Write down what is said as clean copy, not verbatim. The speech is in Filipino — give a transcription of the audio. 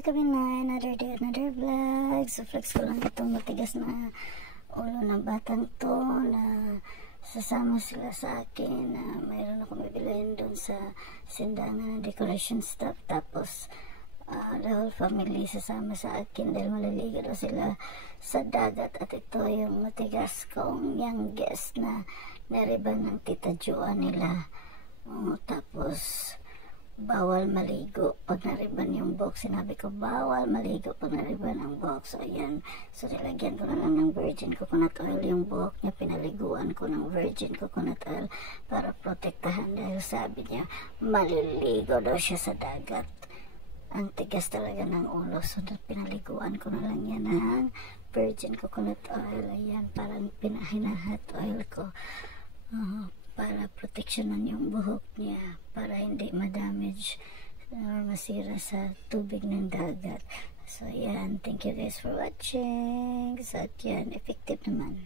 kami na another day, another vlog. So flex ko lang itong matigas na ulo ng batang to na sasama sila sa akin na mayroon akong bibilihin dun sa sindangan ng decoration stuff. Tapos the whole family sasama sa akin dahil maliligo daw sila sa dagat. At ito yung matigas kong youngest na nariban ng tita Joa nila. Tapos bawal maligo pag nariban yung buhok. Sinabi ko bawal maligo pag nariban ang buhok. So ayan, so nilagyan ko na lang ng virgin coconut oil yung buhok niya. Pinaliguan ko ng virgin coconut oil para protektahan dahil sabi niya maliligo daw siya sa dagat. Ang tigas talaga ng ulo, so pinaliguan ko na lang yan ng virgin coconut oil. Ayan, parang pinahinahat oil ko para proteksyonan yung buhok niya, para hindi ma-damage or masira sa tubig ng dagat. So yan, thank you guys for watching. So yan, effective naman.